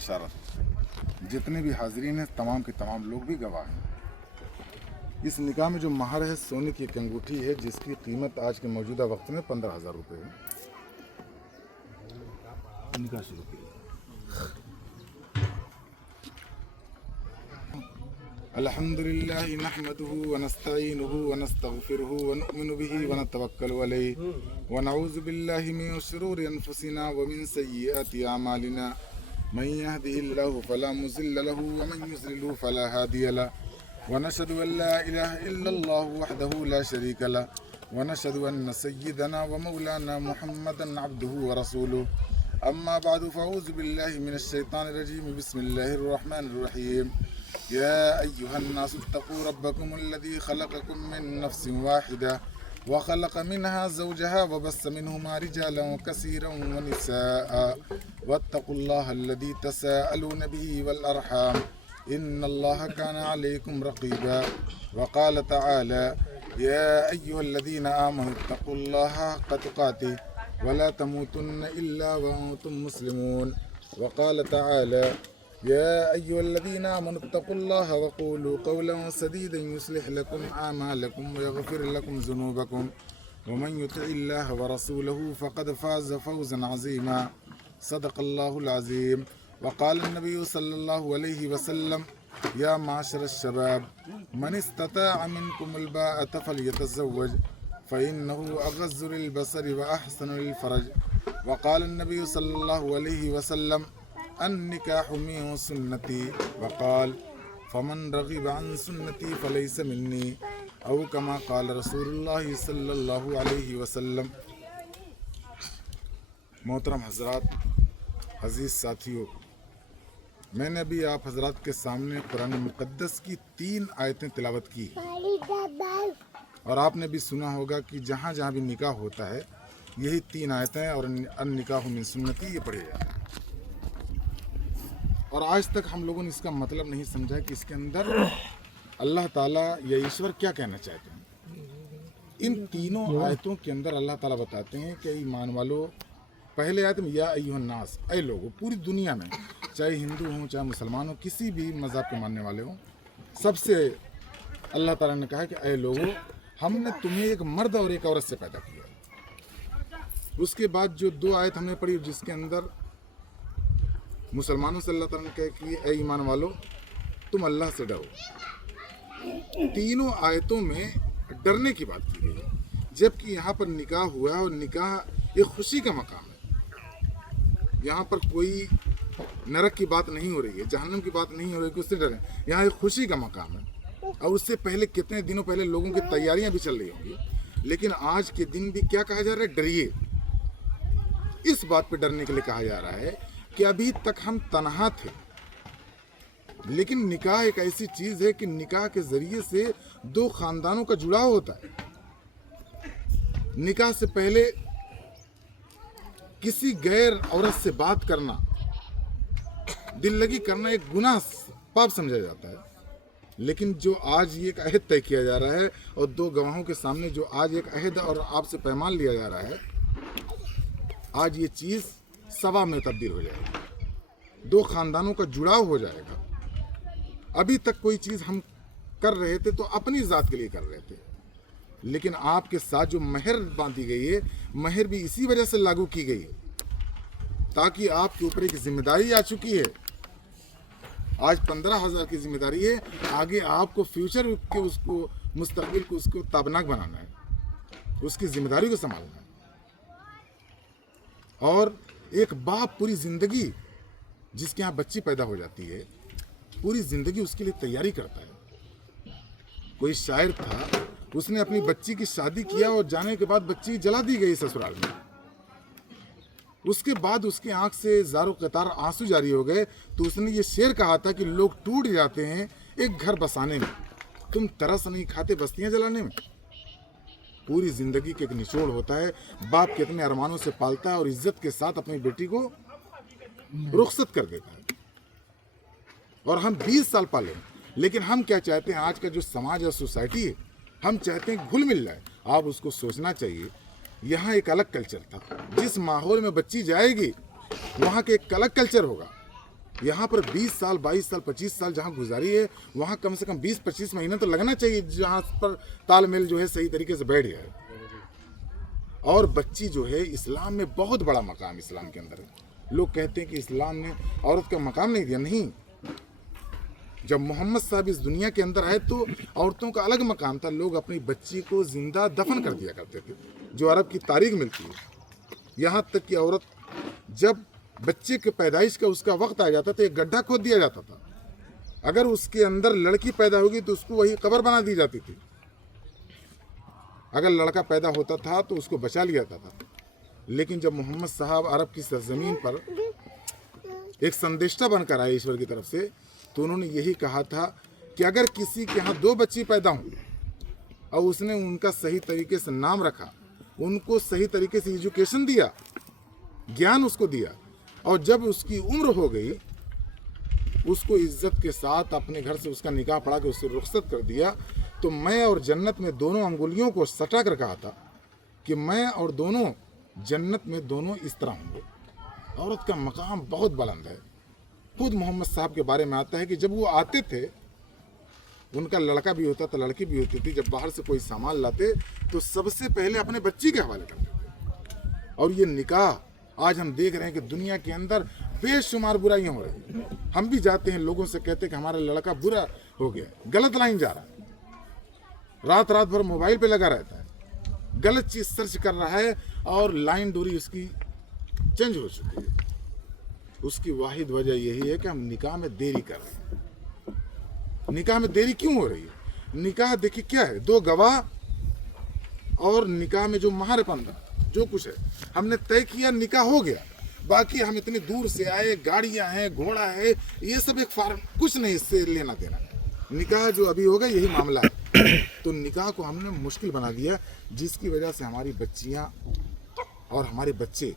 बशारत, जितने भी हाजिरीन हैं तमाम के तमाम लोग भी गवाह हैं। इस निकाह में जो महर है सोने की एक अंगूठी है जिसकी कीमत आज के मौजूदा वक्त में 15,000 रुपये है। निकाह शुरू कीजिए। अल्हम्दुलिल्लाह नहमदुहु व नस्तईनुहु व नस्तगफिरुहु व नु'मिनु बिही व नतवक्कलु अलैहि व नऊज़ु बिल्लाहि मिन शुरूरि अनफुसिना व मिन सय्यिआति अमालिना मन यहदिहिल्लाहु फला मुज़िल्ल लहु व मन युज़लिलहु फला हादिय लहु व नशहदु अन ला इलाहा इल्लल्लाहु वहदहु ला शरीका लहु व नशहदु अन्न सय्यिदना व मौलाना मुहम्मदन अब्दुहु व रसूलुहु अम्मा बअदु फ़अऊज़ु बिल्लाहि मिनश शैतानिर रजीम बिस्मिल्लाहिर रहमानिर रहीम या अय्युहन्नासु इत्तक़ू रब्बकुमुल्लज़ी ख़लक़कुम मिन नफ़्सिन वाहिदा व ख़लक़ मिनहा ज़ौजहा व बस्स मिनहुमा रिजालन कसीरन व निसाअ वत्तक़ुल्लाहल्लज़ी तसाअलून बिही वल अरहाम इन्नल्लाहा काना अलैकुम रक़ीबा व क़ाल तआला या अय्युहल्लज़ीना आमनु इत्तक़ुल्लाहा हक़्क़ तुक़ातिह व ला तमूतुन्न इल्ला व अंतुम मुस्लिमून व क़ाल तआला या अय्युहल्लज़ीना आमनु इत्तक़ुल्लाहा व क़ूलू क़ौलन सदीदन युस्लिह लकुम आमालकुम व यग़फ़िर लकुम ज़ुनूबकुम व मन युतिइल्लाहा व रसूलहु फ़क़द फ़ाज़ फ़ौज़न अज़ीमा सदक़ल्लाहुल अज़ीम व क़ाल नबी सल्लल्लाहु अलैहि वसल्लम या माशर शबाब मन इस्तताअ मिनकुमुल बाअत फ़लयतज़व्वज फ़इन्नहु अग़ज़्ज़ु लिलबसरि व अहसनु लिलफ़रज व क़ाल नबी सल्लल्लाहु अलैहि वसल्लम अन्निकाहु मिन सुन्नती व क़ाल फ़मन रग़िब अन सुन्नती फ़लैस मिन्नी औ कमा क़ाल रसूलुल्लाह सल्लल्लाहु अलैहि वसल्लम। मोहतरम हज़रात, अज़ीज़ साथियों, मैंने भी आप हज़रात के सामने कुरान मुक़द्दस की 3 आयतें तिलावत की और आपने भी सुना होगा कि जहाँ जहाँ भी निकाह होता है यही 3 आयतें और अन्निकाहु मिन सुन्नती ये पढ़े जाते हैं। और आज तक हम लोगों ने इसका मतलब नहीं समझा कि इसके अंदर अल्लाह ताला या ईश्वर क्या कहना चाहते हैं। इन तीनों आयतों के अंदर अल्लाह ताला बताते हैं कि ईमान वालों, पहले आयत में या अय्युहन नास, ऐ लोगों, पूरी दुनिया में चाहे हिंदू हों चाहे मुसलमान हों, किसी भी मज़हब के मानने वाले हों, सबसे अल्लाह ताला ने कहा कि ऐ लोगों, हमने तुम्हें एक मर्द और एक औरत से पैदा किया। उसके बाद जो 2 आयत हमने पढ़ी जिसके अंदर मुसलमानों से अल्लाह ताला ने कहा कि ऐ ईमान वालों, तुम अल्लाह से डरो। तीनों आयतों में डरने की बात की गई है, जबकि यहाँ पर निकाह हुआ और निकाह एक खुशी का मकाम है। यहाँ पर कोई नरक की बात नहीं हो रही है, जहन्नम की बात नहीं हो रही है कि उससे डरें। यहाँ एक खुशी का मकाम है और उससे पहले कितने दिनों पहले लोगों की तैयारियां भी चल रही होंगी, लेकिन आज के दिन भी क्या कहा जा रहा है? डरिए। इस बात पे डरने के लिए कहा जा रहा है कि अभी तक हम तन्हा थे, लेकिन निकाह एक ऐसी चीज है कि निकाह के जरिए से 2 खानदानों का जुड़ाव होता है। निकाह से पहले किसी गैर औरत से बात करना, दिल लगी करना एक गुनाह, पाप समझा जाता है। लेकिन जो आज ये एक अहद तय किया जा रहा है और 2 गवाहों के सामने जो आज एक अहद और आपसे पैमान लिया जा रहा है, आज ये चीज़ सवा में तब्दील हो जाएगी, 2 खानदानों का जुड़ाव हो जाएगा। अभी तक कोई चीज़ हम कर रहे थे तो अपनी ज़ात के लिए कर रहे थे, लेकिन आपके साथ जो महर बांधी गई है, महर भी इसी वजह से लागू की गई है ताकि आपके ऊपर एक जिम्मेदारी आ चुकी है। आज 15,000 की जिम्मेदारी है, आगे आपको फ्यूचर के उसको मुस्तकबिल को उसको ताबनाक बनाना है, उसकी जिम्मेदारी को संभालना है। और एक बाप पूरी ज़िंदगी, जिसके यहाँ बच्ची पैदा हो जाती है, पूरी ज़िंदगी उसके लिए तैयारी करता है। कोई शायर था, उसने अपनी बच्ची की शादी किया और जाने के बाद बच्ची जला दी गई ससुराल में। उसके बाद उसकी आंख से ज़ारो कतार आंसू जारी हो गए, तो उसने ये शेर कहा था कि लोग टूट जाते हैं एक घर बसाने में, तुम तरस नहीं खाते बस्तियां जलाने में। पूरी ज़िंदगी के एक निचोड़ होता है, बाप कितने अरमानों से पालता है और इज्जत के साथ अपनी बेटी को रुखसत कर देता है। और हम 20 साल पाले, लेकिन हम क्या चाहते हैं? आज का जो समाज और सोसाइटी है, हम चाहते हैं घुल मिल जाए। आप उसको सोचना चाहिए, यहाँ एक अलग कल्चर था, जिस माहौल में बच्ची जाएगी वहाँ के एक अलग कल्चर होगा। यहाँ पर 20 साल 22 साल 25 साल जहाँ गुजारी है, वहाँ कम से कम 20-25 महीने तो लगना चाहिए जहाँ पर तालमेल जो है सही तरीके से बैठ जाए। और बच्ची जो है इस्लाम में बहुत बड़ा मकाम इस्लाम के अंदर है। लोग कहते हैं कि इस्लाम ने औरत का मकाम नहीं दिया, नहीं। जब मोहम्मद साहब इस दुनिया के अंदर आए तो औरतों का अलग मकाम था। लोग अपनी बच्ची को जिंदा दफन कर दिया करते थे, जो अरब की तारीख मिलती है। यहाँ तक कि औरत जब बच्चे के पैदाइश का उसका वक्त आ जाता तो एक गड्ढा खोद दिया जाता था। अगर उसके अंदर लड़की पैदा होगी तो उसको वही कब्र बना दी जाती थी। अगर लड़का पैदा होता था तो उसको बचा लिया जाता था। लेकिन जब मोहम्मद साहब अरब की सरजमीन पर एक संदेष्टा बनकर आए ईश्वर की तरफ से, तो उन्होंने यही कहा था कि अगर किसी के यहाँ 2 बच्ची पैदा हों और उसने उनका सही तरीके से नाम रखा, उनको सही तरीके से एजुकेशन दिया, ज्ञान उसको दिया, और जब उसकी उम्र हो गई उसको इज्जत के साथ अपने घर से उसका निकाह पढ़ा के उससे रुखसत कर दिया, तो मैं और जन्नत में दोनों अंगुलियों को सटा कर कहा था कि मैं और दोनों जन्नत में दोनों इस तरह होंगे। औरत का मकाम बहुत बुलंद है। खुद मोहम्मद साहब के बारे में आता है कि जब वो आते थे, उनका लड़का भी होता था, लड़की भी होती थी, जब बाहर से कोई सामान लाते तो सबसे पहले अपने बच्ची के हवाले करते थे। और ये निकाह आज हम देख रहे हैं कि दुनिया के अंदर बेशुमार बुराइयां हो रही हैं। हम भी जाते हैं, लोगों से कहते हैं कि हमारा लड़का बुरा हो गया, गलत लाइन जा रहा है, रात रात भर मोबाइल पे लगा रहता है, गलत चीज सर्च कर रहा है और लाइन डोरी उसकी चेंज हो चुकी है। उसकी वाहिद वजह यही है कि हम निकाह में देरी कर रहे हैं। निकाह में देरी क्यों हो रही है? निकाह देखिए क्या है, 2 गवाह और निकाह में जो महारपन जो कुछ है हमने तय किया, निकाह हो गया। बाकी हम इतनी दूर से आए, गाड़ियां हैं, घोड़ा है, ये सब एक फार्म, कुछ नहीं इससे लेना देना। निकाह जो अभी होगा यही मामला है। तो निकाह को हमने मुश्किल बना दिया, जिसकी वजह से हमारी बच्चियां और हमारे बच्चे